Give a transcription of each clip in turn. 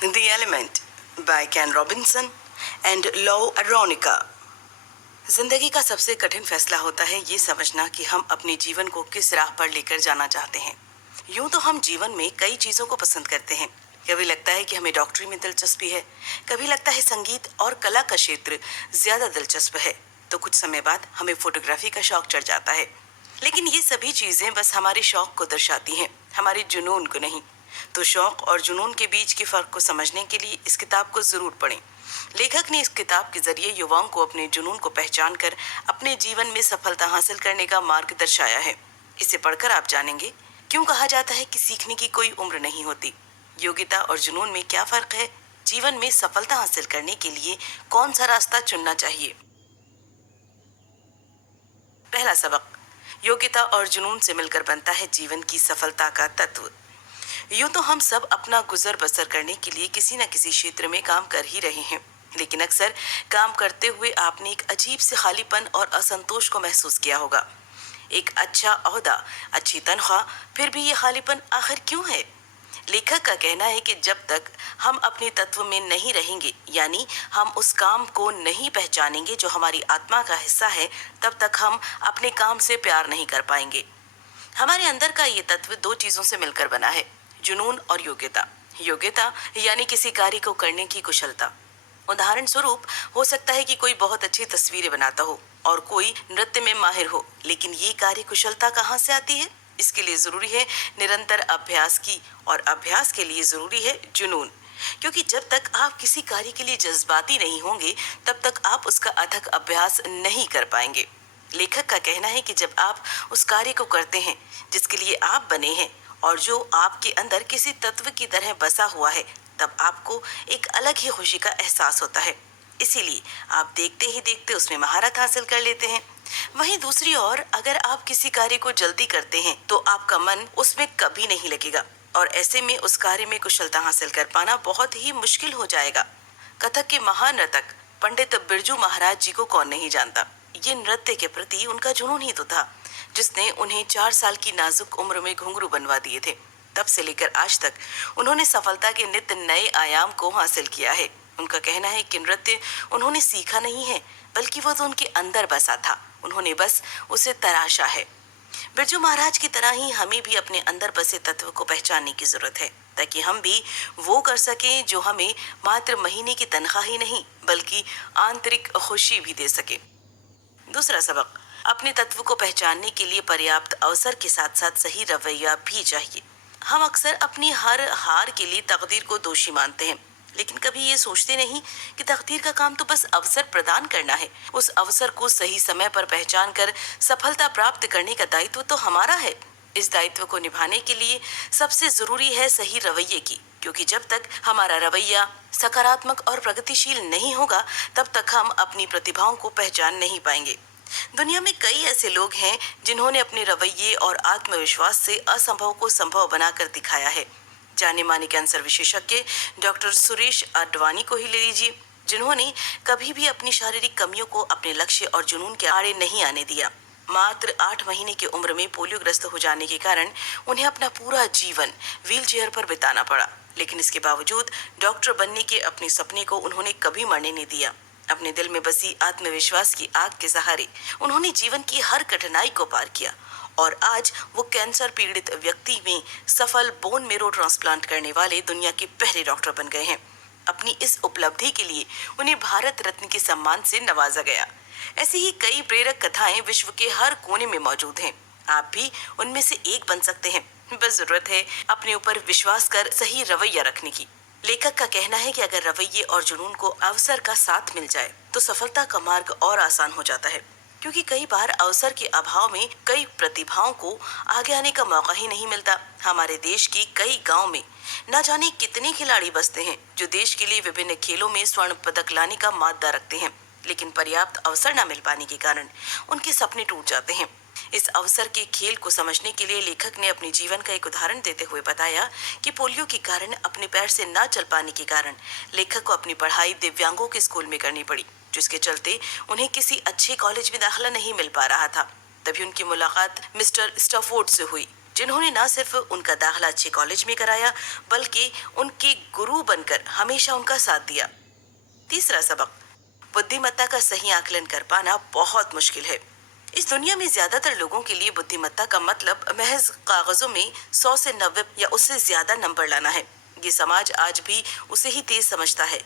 The Element by Ken Robinson and Lou Aronica। जिंदगी का सबसे कठिन फैसला होता है ये समझना कि हम अपने जीवन को किस राह पर लेकर जाना चाहते हैं। यूं तो हम जीवन में कई चीजों को पसंद करते हैं। कभी लगता है कि हमें डॉक्टरी में दिलचस्पी है, कभी लगता है संगीत और कला का क्षेत्र ज्यादा दिलचस्प है, तो कुछ समय बाद हमें फोटोग्राफी का शौक चढ़ जाता है। लेकिन ये सभी चीजें बस हमारे शौक को दर्शाती हैं, हमारे जुनून को नहीं। तो शौक और जुनून के बीच के फर्क को समझने के लिए इस किताब को जरूर पढ़ें। लेखक ने इस किताब के जरिए युवाओं को अपने जुनून को पहचान कर अपने जीवन में सफलता हासिल करने का मार्ग दर्शाया है। इसे पढ़कर आप जानेंगे क्यों कहा जाता है कि सीखने की कोई उम्र नहीं होती, योग्यता और जुनून में क्या फर्क है, जीवन में सफलता हासिल करने के लिए कौन सा रास्ता चुनना चाहिए। पहला सबक, योग्यता और जुनून से मिलकर बनता है जीवन की सफलता का तत्व। यूं तो हम सब अपना गुजर बसर करने के लिए किसी न किसी क्षेत्र में काम कर ही रहे हैं, लेकिन अक्सर काम करते हुए आपने एक अजीब से खालीपन और असंतोष को महसूस किया होगा। एक अच्छा ओहदा, अच्छी तनख्वाह, फिर भी ये खालीपन आखिर क्यों है। लेखक का कहना है कि जब तक हम अपने तत्व में नहीं रहेंगे, यानी हम उस काम को नहीं पहचानेंगे जो हमारी आत्मा का हिस्सा है, तब तक हम अपने काम से प्यार नहीं कर पाएंगे। हमारे अंदर का ये तत्व दो चीजों से मिलकर बना है, जुनून और योग्यता। योग्यता यानी किसी कार्य को करने की कुशलता। उदाहरण स्वरूप हो सकता है कि कोई बहुत अच्छी तस्वीरें बनाता हो और कोई नृत्य में माहिर हो, लेकिन ये कार्य कुशलता कहाँ से आती है। इसके लिए जरूरी है निरंतर अभ्यास की, और अभ्यास के लिए जरूरी है जुनून। क्योंकि जब तक आप किसी कार्य के लिए जज्बाती नहीं होंगे, तब तक आप उसका अथक अभ्यास नहीं कर पाएंगे। लेखक का कहना है कि जब आप उस कार्य को करते हैं जिसके लिए आप बने हैं और जो आपके अंदर किसी तत्व की तरह बसा हुआ है, तब आपको एक अलग ही खुशी का एहसास होता है। इसीलिए आप देखते ही देखते उसमें महारत हासिल कर लेते हैं। वहीं दूसरी ओर अगर आप किसी कार्य को जल्दी करते हैं तो आपका मन उसमें कभी नहीं लगेगा और ऐसे में उस कार्य में कुशलता हासिल कर पाना बहुत ही मुश्किल हो जाएगा। कथक के महान नर्तक पंडित बिरजू महाराज जी को कौन नहीं जानता। ये नृत्य के प्रति उनका जुनून ही तो था जिसने उन्हें 4 साल की नाजुक उम्र में घुंघरू बनवा दिए थे। तब से लेकर आज तक उन्होंने सफलता के नित्य नए आयाम को हासिल किया है। उनका कहना है कि नृत्य उन्होंने सीखा नहीं है, बल्कि वो तो उनके अंदर बसा था, उन्होंने बस उसे तराशा है। बिरजू महाराज की तरह ही हमें भी अपने अंदर बसे तत्व को पहचानने की जरूरत है, ताकि हम भी वो कर सकें जो हमें मात्र महीने की तनख्वाह ही नहीं बल्कि आंतरिक खुशी भी दे सके। दूसरा सबक, अपने तत्व को पहचानने के लिए पर्याप्त अवसर के साथ साथ सही रवैया भी चाहिए। हम अक्सर अपनी हर हार के लिए तकदीर को दोषी मानते हैं, लेकिन कभी ये सोचते नहीं कि तकदीर का काम तो बस अवसर प्रदान करना है। उस अवसर को सही समय पर पहचान कर सफलता प्राप्त करने का दायित्व तो हमारा है। इस दायित्व को निभाने के लिए सबसे जरूरी है सही रवैये की, क्योंकि जब तक हमारा रवैया सकारात्मक और प्रगतिशील नहीं होगा, तब तक हम अपनी प्रतिभाओं को पहचान नहीं पाएंगे। दुनिया में कई ऐसे लोग हैं जिन्होंने अपने रवैये और आत्मविश्वास से असंभव को संभव बनाकर दिखाया है। जाने माने कैंसर विशेषज्ञ डॉक्टर सुरेश आडवाणी को ही ले लीजिए, जिन्होंने कभी भी अपनी शारीरिक कमियों को अपने लक्ष्य और जुनून के आड़े नहीं आने दिया। मात्र 8 महीने की उम्र में पोलियोग्रस्त हो जाने के कारण उन्हें अपना पूरा जीवन व्हील चेयर पर बिताना पड़ा, लेकिन इसके बावजूद डॉक्टर बनने के अपने सपने को उन्होंने कभी मरने नहीं दिया। अपने दिल में बसी आत्मविश्वास की आग के सहारे उन्होंने जीवन की हर कठिनाई को पार किया और आज वो कैंसर पीड़ित व्यक्ति में सफल बोन मेरो ट्रांसप्लांट करने वाले दुनिया के पहले डॉक्टर बन गए हैं। अपनी इस उपलब्धि के लिए उन्हें भारत रत्न के सम्मान से नवाजा गया। ऐसी ही कई प्रेरक कथाएं विश्व के हर कोने में मौजूद हैं। आप भी उनमें से एक बन सकते हैं। बस जरूरत है अपने ऊपर विश्वास कर सही रवैया रखने की। लेखक का कहना है कि अगर रवैये और जुनून को अवसर का साथ मिल जाए तो सफलता का मार्ग और आसान हो जाता है, क्योंकि कई बार अवसर के अभाव में कई प्रतिभाओं को आगे आने का मौका ही नहीं मिलता। हमारे देश के कई गांव में न जाने कितने खिलाड़ी बसते हैं जो देश के लिए विभिन्न खेलों में स्वर्ण पदक लाने का माद्दा रखते हैं, लेकिन पर्याप्त अवसर न मिल पाने के कारण उनके सपने टूट जाते हैं। इस अवसर के खेल को समझने के लिए लेखक ने अपने जीवन का एक उदाहरण देते हुए बताया कि पोलियो के कारण अपने पैर से न चल पाने के कारण लेखक को अपनी पढ़ाई दिव्यांगों के स्कूल में करनी पड़ी, जिसके चलते उन्हें किसी अच्छे कॉलेज में दाखिला नहीं मिल पा रहा था। तभी उनकी मुलाकात मिस्टर स्टफोर्ड से हुई, जिन्होंने न सिर्फ उनका दाखिला अच्छे कॉलेज में कराया, बल्कि उनके गुरु बनकर हमेशा उनका साथ दिया। तीसरा सबक, बुद्धिमत्ता का सही आकलन कर पाना बहुत मुश्किल है। इस दुनिया में ज्यादातर लोगों के लिए बुद्धिमत्ता का मतलब महज कागजों में 100 से 90 या उससे ज्यादा नंबर लाना है। ये समाज आज भी उसे ही तेज समझता है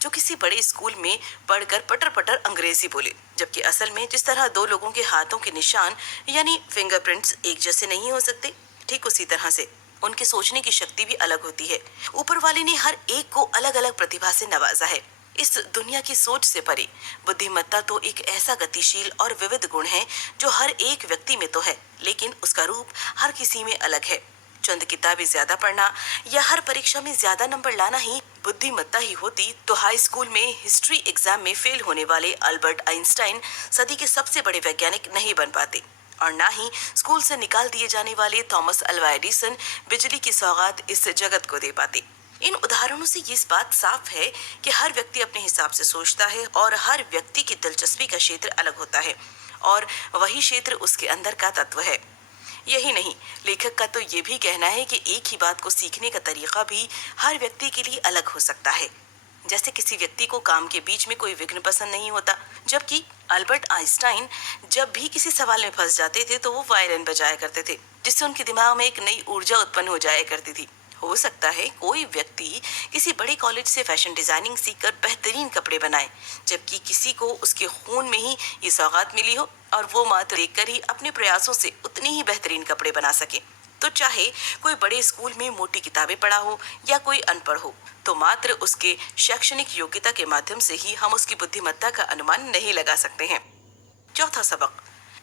जो किसी बड़े स्कूल में पढ़कर पटर पटर अंग्रेजी बोले, जबकि असल में जिस तरह दो लोगों के हाथों के निशान यानी फिंगरप्रिंट्स एक जैसे नहीं हो सकते, ठीक उसी तरह से उनके सोचने की शक्ति भी अलग होती है। ऊपर वाले ने हर एक को अलग अलग प्रतिभा से नवाजा है। इस दुनिया की सोच से परे बुद्धिमत्ता तो एक ऐसा गतिशील और विविध गुण है जो हर एक व्यक्ति में तो है, लेकिन उसका रूप हर किसी में अलग है। चंद किताबें ज्यादा पढ़ना या हर परीक्षा में ज्यादा नंबर लाना ही बुद्धिमत्ता ही होती तो हाई स्कूल में हिस्ट्री एग्जाम में फेल होने वाले अल्बर्ट आइंस्टाइन सदी के सबसे बड़े वैज्ञानिक नहीं बन पाते, और ना ही स्कूल से निकाल दिए जाने वाले थॉमस अल्वा एडिसन बिजली की सौगात इस जगत को दे पाते। इन उदाहरणों से ये इस बात साफ है कि हर व्यक्ति अपने हिसाब से सोचता है और हर व्यक्ति की दिलचस्पी का क्षेत्र अलग होता है और वही क्षेत्र उसके अंदर का तत्व है। यही नहीं, लेखक का तो ये भी कहना है कि एक ही बात को सीखने का तरीका भी हर व्यक्ति के लिए अलग हो सकता है। जैसे किसी व्यक्ति को काम के बीच में कोई विघ्न पसंद नहीं होता, जबकि अल्बर्ट आइंस्टाइन जब भी किसी सवाल में फंस जाते थे तो वो वायलिन बजाया करते थे, जिससे उनके दिमाग में एक नई ऊर्जा उत्पन्न हो जाया करती थी। हो सकता है कोई व्यक्ति किसी बड़े कॉलेज से फैशन डिजाइनिंग सीखकर बेहतरीन कपड़े बनाए, जबकि किसी को उसके खून में ही ये सौगात मिली हो और वो मात्र देखकर ही अपने प्रयासों से उतनी ही बेहतरीन कपड़े बना सके। तो चाहे कोई बड़े स्कूल में मोटी किताबें पढ़ा हो या कोई अनपढ़ हो, तो मात्र उसके शैक्षणिक योग्यता के माध्यम से ही हम उसकी बुद्धिमत्ता का अनुमान नहीं लगा सकते हैं। चौथा सबक,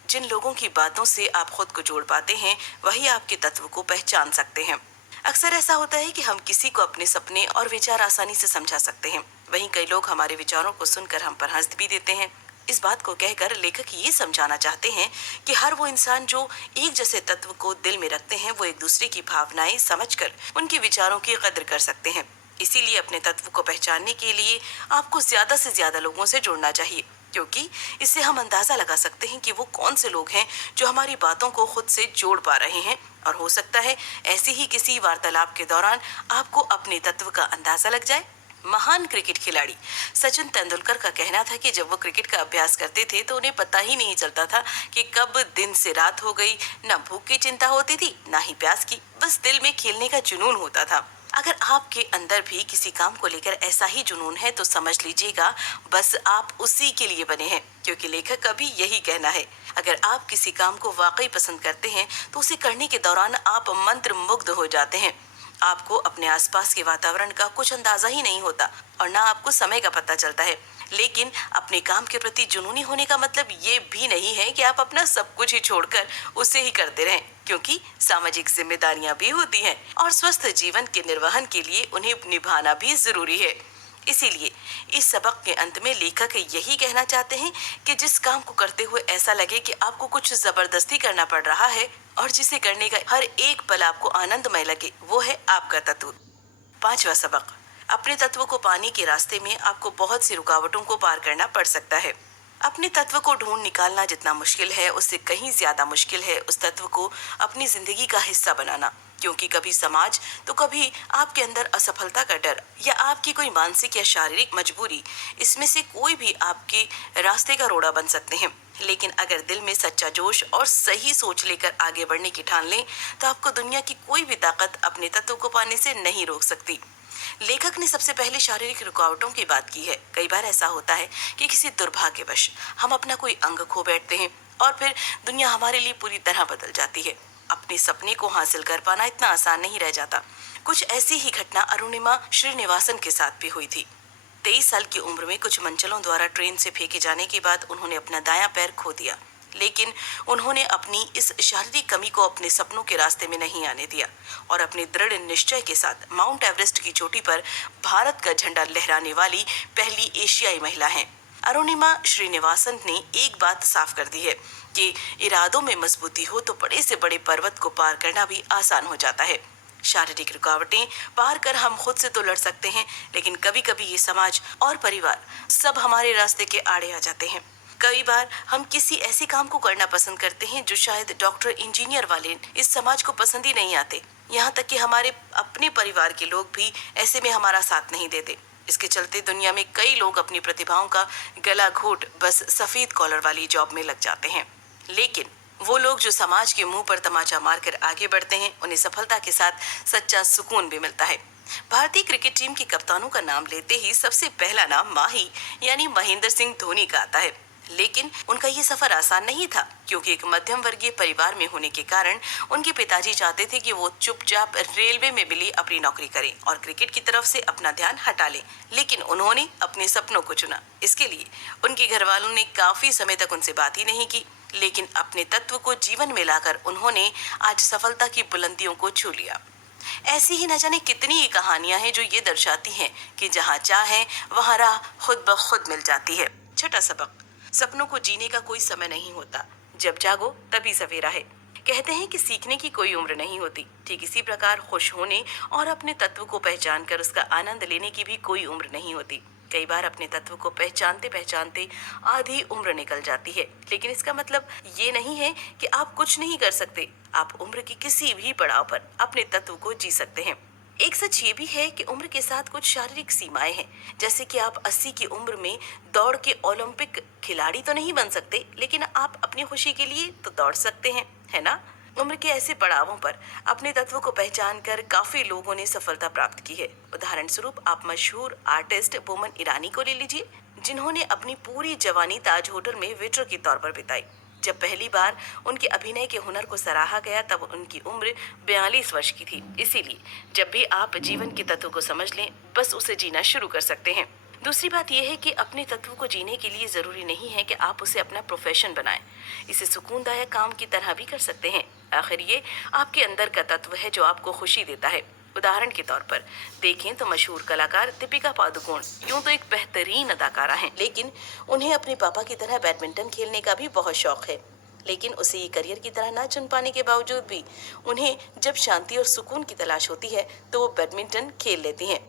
जिन लोगों की बातों से आप खुद को जोड़ पाते हैं वही आपके तत्व को पहचान सकते हैं। अक्सर ऐसा होता है कि हम किसी को अपने सपने और विचार आसानी से समझा सकते हैं, वहीं कई लोग हमारे विचारों को सुनकर हम पर हंस भी देते हैं। इस बात को कहकर लेखक ये समझाना चाहते हैं कि हर वो इंसान जो एक जैसे तत्व को दिल में रखते हैं वो एक दूसरे की भावनाएं समझकर उनके विचारों की कद्र कर सकते हैं। इसीलिए अपने तत्व को पहचानने के लिए आपको ज्यादा से ज्यादा लोगों से जुड़ना चाहिए, क्योंकि इससे हम अंदाजा लगा सकते हैं कि वो कौन से लोग हैं जो हमारी बातों को खुद से जोड़ पा रहे हैं, और हो सकता है ऐसी ही किसी वार्तालाप के दौरान आपको अपने तत्व का अंदाजा लग जाए। महान क्रिकेट खिलाड़ी सचिन तेंदुलकर का कहना था कि जब वो क्रिकेट का अभ्यास करते थे तो उन्हें पता ही नहीं चलता था कि कब दिन से रात हो गई। न भूख की चिंता होती थी, ना ही प्यास की, बस दिल में खेलने का जुनून होता था। अगर आपके अंदर भी किसी काम को लेकर ऐसा ही जुनून है तो समझ लीजिएगा बस आप उसी के लिए बने हैं, क्योंकि लेखक का भी यही कहना है। अगर आप किसी काम को वाकई पसंद करते हैं तो उसे करने के दौरान आप मंत्र मुग्ध हो जाते हैं। आपको अपने आसपास के वातावरण का कुछ अंदाजा ही नहीं होता और ना आपको समय का पता चलता है। लेकिन अपने काम के प्रति जुनूनी होने का मतलब ये भी नहीं है कि आप अपना सब कुछ ही छोड़कर उसे ही करते रहें, क्योंकि सामाजिक जिम्मेदारियां भी होती हैं और स्वस्थ जीवन के निर्वहन के लिए उन्हें निभाना भी जरूरी है। इसीलिए इस सबक के अंत में लेखक यही कहना चाहते हैं कि जिस काम को करते हुए ऐसा लगे कि आपको कुछ जबरदस्ती करना पड़ रहा है और जिसे करने का हर एक पल आपको आनंदमय लगे, वो है आपका तत्व। पांचवा सबक, अपने तत्व को पाने के रास्ते में आपको बहुत सी रुकावटों को पार करना पड़ सकता है। अपने तत्व को ढूंढ निकालना जितना मुश्किल है उससे कहीं ज्यादा मुश्किल है उस तत्व को अपनी जिंदगी का हिस्सा बनाना, क्योंकि कभी समाज तो कभी आपके अंदर असफलता का डर या आपकी कोई मानसिक या शारीरिक मजबूरी, इसमें से कोई भी आपके रास्ते का रोड़ा बन सकते हैं। लेकिन अगर दिल में सच्चा जोश और सही सोच लेकर आगे बढ़ने की ठान लें तो आपको दुनिया की कोई भी ताकत अपने तत्व को पाने से नहीं रोक सकती। लेखक ने सबसे पहले शारीरिक रुकावटों की बात की है। कई बार ऐसा होता है कि किसी दुर्भाग्यवश हम अपना कोई अंग खो बैठते हैं और फिर दुनिया हमारे लिए पूरी तरह बदल जाती है। अपने सपने को हासिल कर पाना इतना आसान नहीं रह जाता। कुछ ऐसी ही घटना अरुणिमा श्रीनिवासन के साथ भी हुई थी। 23 साल की उम्र में कुछ मंचलों द्वारा ट्रेन से फेंके जाने के बाद उन्होंने अपना दायां पैर खो दिया, लेकिन उन्होंने अपनी इस शारीरिक कमी को अपने सपनों के रास्ते में नहीं आने दिया और अपने दृढ़ निश्चय के साथ माउंट एवरेस्ट की चोटी पर भारत का झंडा लहराने वाली पहली एशियाई महिला हैं। अरुणिमा श्रीनिवासन ने एक बात साफ कर दी है कि इरादों में मजबूती हो तो बड़े से बड़े पर्वत को पार करना भी आसान हो जाता है। शारीरिक रुकावटें पार कर हम खुद से तो लड़ सकते हैं, लेकिन कभी कभी ये समाज और परिवार सब हमारे रास्ते के आड़े आ जाते हैं। कई बार हम किसी ऐसे काम को करना पसंद करते हैं जो शायद डॉक्टर इंजीनियर वाले इस समाज को पसंद ही नहीं आते। यहाँ तक कि हमारे अपने परिवार के लोग भी ऐसे में हमारा साथ नहीं देते। इसके चलते दुनिया में कई लोग अपनी प्रतिभाओं का गला घोट बस सफेद कॉलर वाली जॉब में लग जाते हैं। लेकिन वो लोग जो समाज के मुंह पर तमाचा मारकर आगे बढ़ते हैं, उन्हें सफलता के साथ सच्चा सुकून भी मिलता है। भारतीय क्रिकेट टीम के कप्तानों का नाम लेते ही सबसे पहला नाम माही यानी महेंद्र सिंह धोनी का आता है। लेकिन उनका ये सफर आसान नहीं था, क्योंकि एक मध्यम वर्गीय परिवार में होने के कारण उनके पिताजी चाहते थे कि वो चुपचाप रेलवे में मिली अपनी नौकरी करें और क्रिकेट की तरफ से अपना ध्यान हटा लें। लेकिन उन्होंने अपने सपनों को चुना। इसके लिए उनके घर वालों ने काफी समय तक उनसे बात ही नहीं की, लेकिन अपने तत्व को जीवन में लाकर उन्होंने आज सफलता की बुलंदियों को छू लिया। ऐसी ही न जाने कितनी ही कहानियां हैं जो ये दर्शाती हैं कि जहाँ चाहे वहाँ राह खुद ब खुद मिल जाती है। छठा सबक, सपनों को जीने का कोई समय नहीं होता, जब जागो तभी सवेरा है। कहते हैं कि सीखने की कोई उम्र नहीं होती। ठीक इसी प्रकार खुश होने और अपने तत्व को पहचान कर उसका आनंद लेने की भी कोई उम्र नहीं होती। कई बार अपने तत्व को पहचानते पहचानते आधी उम्र निकल जाती है, लेकिन इसका मतलब ये नहीं है कि आप कुछ नहीं कर सकते। आप उम्र की किसी भी पड़ाव पर अपने तत्व को जी सकते हैं। एक सच ये भी है कि उम्र के साथ कुछ शारीरिक सीमाएं हैं। जैसे कि आप 80 की उम्र में दौड़ के ओलंपिक खिलाड़ी तो नहीं बन सकते, लेकिन आप अपनी खुशी के लिए तो दौड़ सकते हैं, है ना? उम्र के ऐसे पड़ावों पर अपने तत्व को पहचान कर काफी लोगों ने सफलता प्राप्त की है। उदाहरण स्वरूप आप मशहूर आर्टिस्ट बोमन ईरानी को ले लीजिए, जिन्होंने अपनी पूरी जवानी ताज होटल में वेटर के तौर पर बिताई। जब पहली बार उनके अभिनय के हुनर को सराहा गया तब उनकी उम्र 42 वर्ष की थी। इसीलिए जब भी आप जीवन के तत्व को समझ लें, बस उसे जीना शुरू कर सकते हैं। दूसरी बात यह है कि अपने तत्व को जीने के लिए जरूरी नहीं है कि आप उसे अपना प्रोफेशन बनाएं। इसे सुकूनदायक काम की तरह भी कर सकते हैं। आखिर ये आपके अंदर का तत्व है जो आपको खुशी देता है। उदाहरण के तौर पर देखें तो मशहूर कलाकार दीपिका पादुकोण यूं तो एक बेहतरीन अदाकारा हैं, लेकिन उन्हें अपने पापा की तरह बैडमिंटन खेलने का भी बहुत शौक है। लेकिन उसे ये करियर की तरह ना चुन पाने के बावजूद भी उन्हें जब शांति और सुकून की तलाश होती है तो वो बैडमिंटन खेल लेती हैं।